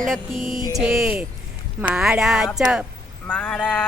Lucky છે મારા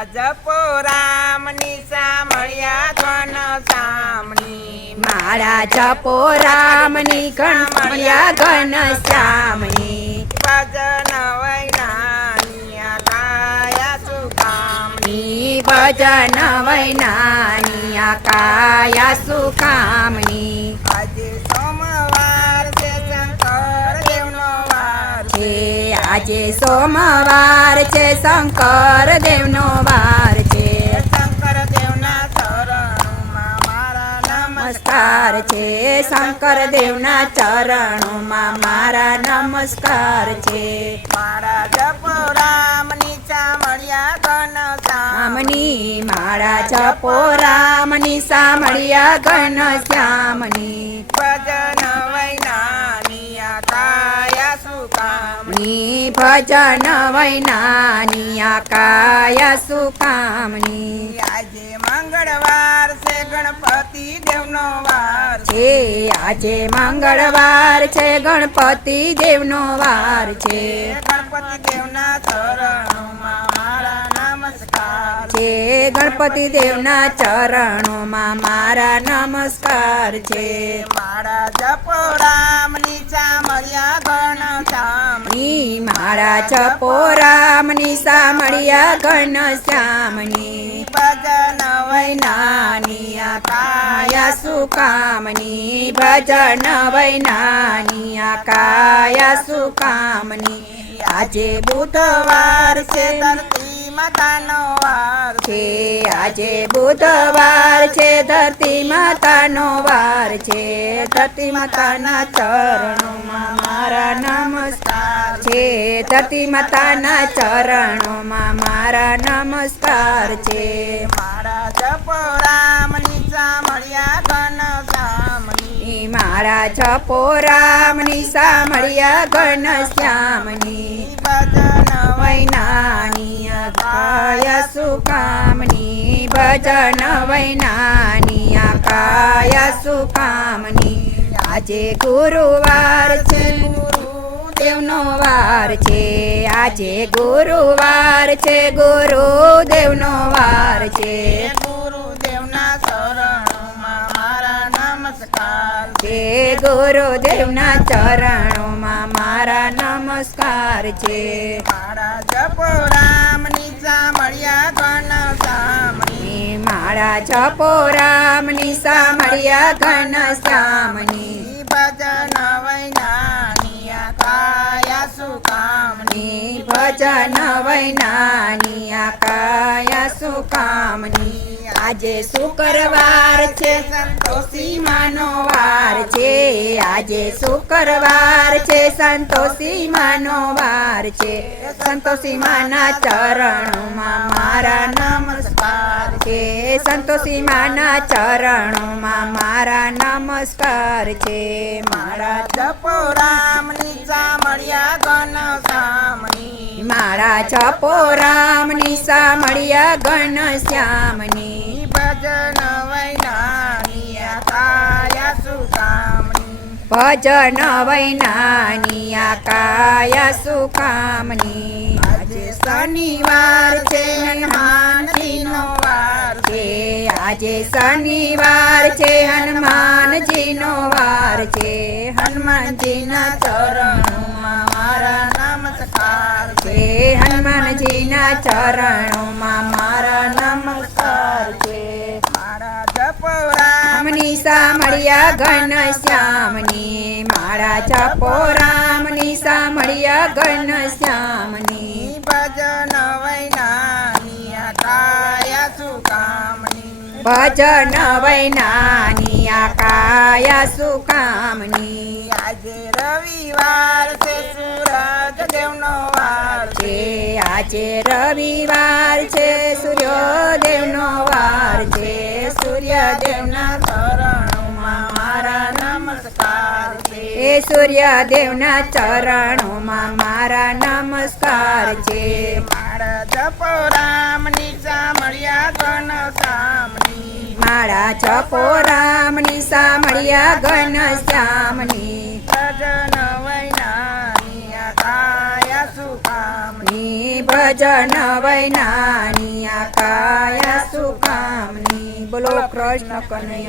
જપો રામની સામળિયા ઘન સામણી મારા જપો રામની ઘણમળિયા ઘન શ્યામણી ભજન વૈનાનિયા કાયા સુકામણી ભજન વૈનાનિયા કાયા સુકામણી આજે સોમવાર છે શંકર દેવનો વાર છે આજે સોમવાર છે શંકર દેવનો વાર છે શંકર દેવના ચરણોમાં મારા નમસ્કાર છે શંકર દેવના ચરણોમાં મારા નમસ્કાર છે મારા જપો રામની ચામળિયા ઘન શ્યામની મારા જપો રામની સામળિયા ઘન શ્યામની ભજન વૈનાનિયા કાયા સુકામણી ભજન વૈનાનિયા કાયા સુકામણી આજે મંગળવાર છે ગણપતિ દેવનો વાર છે આજે મંગળવાર છે ગણપતિ દેવનો વાર છે ગણપતિ દેવના ચરણોમાં મારા નમસ્કાર છે ગણપતિ દેવના ચરણોમાં મારા નમસ્કાર છે મારા જપો રામની ચામળિયા ઘન શ્યામણી મારા જપો રામની સામળિયા ઘન શ્યામની ભજન વૈનાનિયા કાયા સુકામની ભજન વૈનાનિયા કાયા સુકામની આજે બુધવાર છે ધરતી માતાનો વાર છે આજે બુધવાર છે ધરતી માતાનો વાર છે ધરતી માતાના ચરણોમાં મારા નમસ્કાર છે ધરતી માતાના ચરણોમાં મારા નમસ્કાર છે મારા જપો રામની ચામળિયા ઘન શ્યામણી મારા જપો રામની સામળિયા ઘન શ્યામની ભજન વૈનાનિયા કાયા સુકામની ભજન વૈનાનિયા કાયા સુકામની આજે ગુરુવાર છે ગુરુદેવનો વાર છે આજે ગુરુવાર છે ગુરુદેવનો વાર છે ગુરુદેવના ચરણોમાં મારા નમસ્કાર છે ગુરુદેવના ચરણોમાં મારા નમસ્કાર છે મારા જપો રામની ચામળિયા ઘન શ્યામણી મારા જપો રામની સામળિયા ઘન શ્યામની ભજન વૈનાનિયા કાયા સુકામણી ભજન વૈનાનિયા કાયા સુકામની આજે શુક્રવાર છે સંતોષી માનો વાર છે આજે શુક્રવાર છે સંતોષી માનો વાર છે સંતોષી માના ચરણોમાં મારા નમસ્કાર છે સંતોષી માના ચરણોમાં મારા નમસ્કાર છે મારા જપો રામની ચામળિયા ઘન શ્યામણી મારા જપો રામની સામળિયા ઘન શ્યામની ભજન વૈનાનિયા કાયા સુકામણી ભજન વૈનાનિયા કાયા સુકામની આજે શનિવાર છે હનુમાનજીનો વાર છે આજે શનિવાર છે હનુમાનજીનો વાર છે હનુમાનજીના ચરણોમાં મારા નમસ્કાર છે હનુમાનજીના ચરણોમાં મારા નમસ્કાર છે મારા જપો રામ રામની સામળિયા ઘન શ્યામની મારા જપો રામની સામળિયા ઘન શ્યામની ભજન વૈનાનિયા કાયા સુકામણી ભજન વૈનાનિયા કાયા સુકામની આજે રવિવાર છે સૂરજ દેવનો વાર છે આજે રવિવાર છે સૂર્યદેવનો વાર છે સૂર્યદેવના ચરણોમાં મારા નમસ્કાર છે એ સૂર્યદેવના ચરણોમાં મારા નમસ્કાર છે મારા જપો રામની ચામળિયા ઘન શ્યામણી મારા જપો રામની સામળિયા ઘન શ્યામની ભજન વૈનાનિયા કાયા સુકામની ભજન વૈનાની આ કાયા સુકામની. બોલો કૃષ્ણ કનૈયા